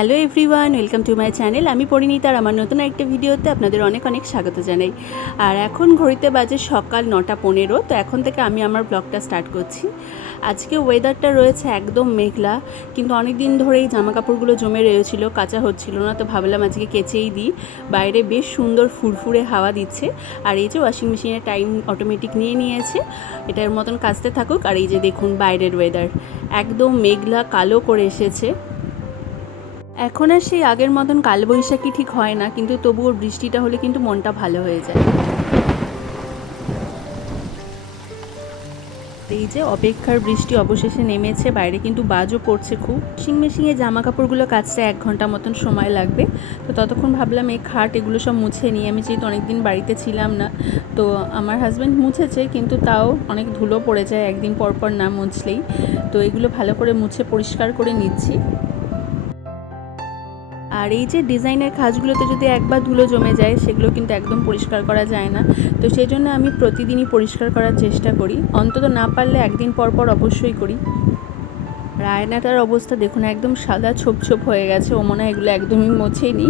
Hello everyone, welcome to my channel. আমি পরিণীতার আমার নতুন একটা ভিডিওতে আপনাদের অনেক অনেক স্বাগত জানাই। আর এখন ঘড়িতে বাজে সকাল নটা পনেরো, তো এখন থেকে আমি আমার ব্লগটা স্টার্ট করছি। আজকে ওয়েদারটা রয়েছে একদম মেঘলা, কিন্তু অনেক দিন ধরেই জামা কাপড়গুলো জমে রয়েছিল, কাঁচা হচ্ছিল না, তো ভাবলাম আজকে কেচেই দিই। বাইরে বেশ সুন্দর ফুরফুরে হাওয়া দিচ্ছে, আর এই যে ওয়াশিং মেশিনের টাইম অটোমেটিক নিয়ে নিয়েছে, এটার মতন কাচতে থাকুক। আর এই যে দেখুন বাইরের ওয়েদার একদম মেঘলা, কালো করে এসেছে। এখন আর সেই আগের মতন কালবৈশাখী ঠিক হয় না, কিন্তু তবুও বৃষ্টিটা হলে কিন্তু মনটা ভালো হয়ে যায়। এই যে অপেক্ষার বৃষ্টি অবশেষে নেমেছে, বাইরে কিন্তু বাজও পড়ছে খুব। ওয়াশিং মেশিনে জামা কাপড়গুলো কাচতে এক ঘণ্টা মতন সময় লাগবে। তো ততক্ষণ ভাবলাম এই খাট এগুলো সব মুছে নিই। আমি যেহেতু অনেকদিন বাড়িতে ছিলাম না, তো আমার হাজব্যান্ড মুছেছে, কিন্তু তাও অনেক ধুলো পড়ে যায়, একদিন পর পর না মুছলেই। তো এগুলো ভালো করে মুছে পরিষ্কার করে নিচ্ছি। আর এই যে ডিজাইনের কাজগুলোতে যদি একবার ধুলো জমে যায়, সেগুলো কিন্তু একদম পরিষ্কার করা যায় না। তো সেই জন্য আমি প্রতিদিনই পরিষ্কার করার চেষ্টা করি। অন্তত না পারলে একদিন পর পর অবশ্যই করি। আর আয়নাটার অবস্থা দেখুন, একদম সাদা ছোপ ছোপ হয়ে গেছে। ও মনে হয় এগুলো একদমই মোছেনি।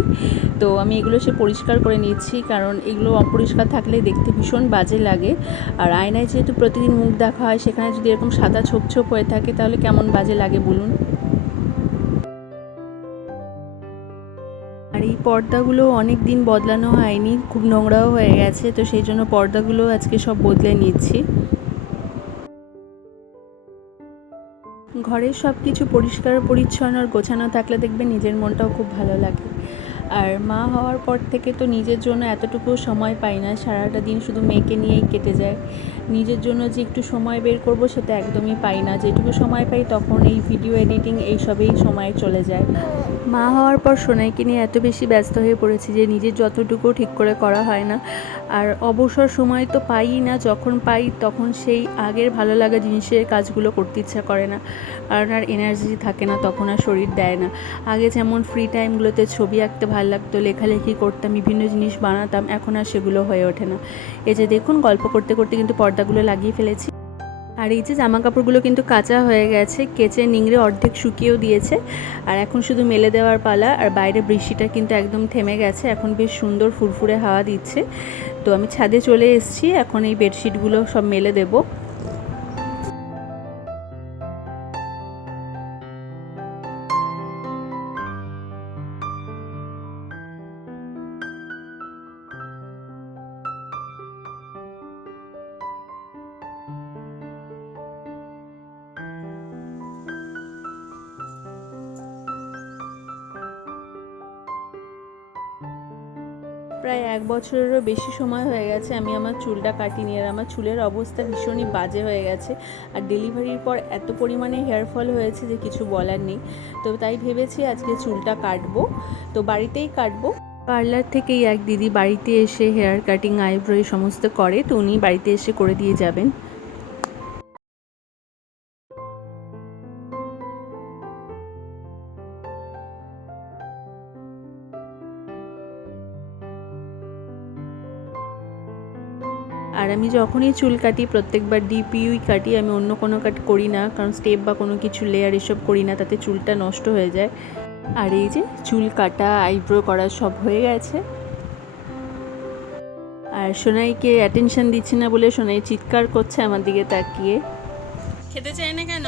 তো আমি এগুলো সে পরিষ্কার করে নিচ্ছি, কারণ এগুলো অপরিষ্কার থাকলে দেখতে ভীষণ বাজে লাগে। আর আয়নায় যেহেতু প্রতিদিন মুখ দেখা হয়, সেখানে যদি এরকম সাদা ছোপ ছোপ হয়ে থাকে, তাহলে কেমন বাজে লাগে বলুন? আর এই পর্দাগুলো অনেক দিন বদলানো হয়নি, খুব নোংরাও হয়ে গেছে, তো সেই জন্য পর্দাগুলো আজকে সব বদলে নিচ্ছি। ঘরের সব কিছু পরিষ্কার, পরিচ্ছন্ন আর গোছানো থাকলে দেখবে নিজের মনটাও খুব ভালো লাগে। আর মা হওয়ার পর থেকে তো নিজের জন্য এতটুকু সময় পাই না, সারাটা দিন শুধু মেয়েকে নিয়েই কেটে যায়। নিজের জন্য যে একটু সময় বের করব সেটা একদমই পাই না, যেটুকু সময় পাই তখন এই ভিডিও এডিটিং এইসবেই সময় চলে যায়। মা হওয়ার পর সোনাইকে নিয়ে এত বেশি ব্যস্ত হয়ে পড়েছি যে নিজের যতটুকু ঠিক করে করা হয় না। আর অবসর সময় তো পাইই না, যখন পাই তখন সেই আগের ভালো লাগা জিনিসের কাজগুলো করতে ইচ্ছা করে না। কারণ আর এনার্জি থাকে না, তখন আর শরীর দেয় না। আগে যেমন ফ্রি টাইমগুলোতে ছবি আঁকতে ভালো লাগতো লেখালেখি করতাম, বিভিন্ন জিনিস বানাতাম, এখন আর সেগুলো হয়ে ওঠে না। এই যে দেখুন, গল্প করতে করতে কিন্তু পর্দাগুলো লাগিয়ে ফেলেছি। আর এই যে জামা কাপড়গুলো কিন্তু কাঁচা হয়ে গেছে, কেচে নিংড়ে অর্ধেক শুকিয়েও দিয়েছে। আর এখন শুধু মেলে দেওয়ার পালা, আর বাইরে বৃষ্টিটা কিন্তু একদম থেমে গেছে। এখন বেশ সুন্দর ফুরফুরে হাওয়া দিচ্ছে। তো আমি ছাদে চলে এসেছি, এখন এই বেডশিটগুলো সব মেলে দেবো। প্রায় এক বছরেরও বেশি সময় হয়ে গেছে আমি আমার চুলটা কাটিনি আর আমার চুলের অবস্থা ভীষণই বাজে হয়ে গেছে। আর ডেলিভারির পর এত পরিমাণে হেয়ার ফল হয়েছে যে কিছু বলার নেই। তো তাই ভেবেছি আজকে চুলটা কাটবো। তো বাড়িতেই কাটবো। পার্লার থেকেই এক দিদি বাড়িতে এসে হেয়ার কাটিং, আইব্রো সমস্ত করে, তো উনি বাড়িতে এসে করে দিয়ে যাবেন। আর আমি যখনই চুল কাটি, প্রত্যেকবার ডিপিউই কাটি, আমি অন্য কোনো কাট করি না, কারণ স্টেপ বা কোনো কিছু লেয়ার এসব করি না, তাতে চুলটা নষ্ট হয়ে যায়। আর এই যে চুল কাটা আইব্রো করা সব হয়ে গেছে। আর সোনাইকে অ্যাটেনশন দিচ্ছে না বলে সোনাই চিৎকার করছে আমার দিকে তাকিয়ে। খেতে চায় না কেন?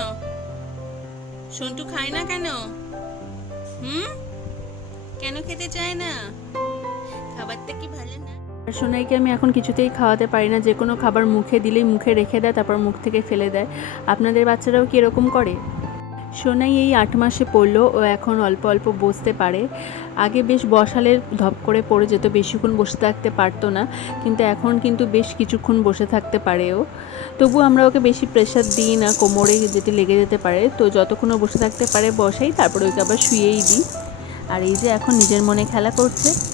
সন্টু খায় না কেন? হুম? কেন খেতে চায় না? খাবারটা কি ভালো না? সোনাইকে আমি এখন কিছুতেই খাওয়াতে পারি না। যে কোনো খাবার মুখে দিলেই মুখে রেখে দেয়, তারপর মুখ থেকে ফেলে দেয়। আপনাদের বাচ্চারাও কি এরকম করে? সোনাই এই আট মাসে পড়ল, ও এখন অল্প অল্প বসতে পারে। আগে বেশ বসালে ধপ করে পড়ে যেত, বেশিক্ষণ বসে থাকতে পারতো না। কিন্তু এখন কিন্তু বেশ কিছুক্ষণ বসে থাকতে পারে ও। তবু আমরা ওকে বেশি প্রেশার দিই না, কোমরে যেতে লেগে যেতে পারে। তো যতক্ষণ ও বসে থাকতে পারে, বসাই, তারপরে ওকে আবার শুয়েই দিই। আর এই যে এখন নিজের মনে খেলা করছে।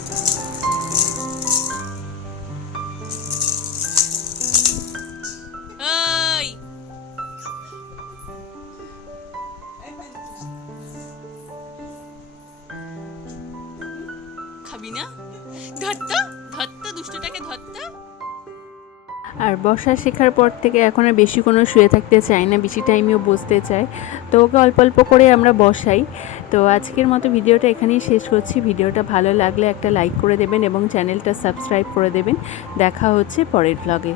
খাবি না দুষ্টটাকে আর বসা শেখার পর থেকে এখন আর বেশি কোনো শুয়ে থাকতে চাই না, বেশি টাইমেও বসতে চায়। তো ওকে অল্প অল্প করে আমরা বসাই। তো আজকের মতো ভিডিওটা এখানেই শেষ করছি। ভিডিওটা ভালো লাগলে একটা লাইক করে দেবেন এবং চ্যানেলটা সাবস্ক্রাইব করে দেবেন। দেখা হচ্ছে পরের ব্লগে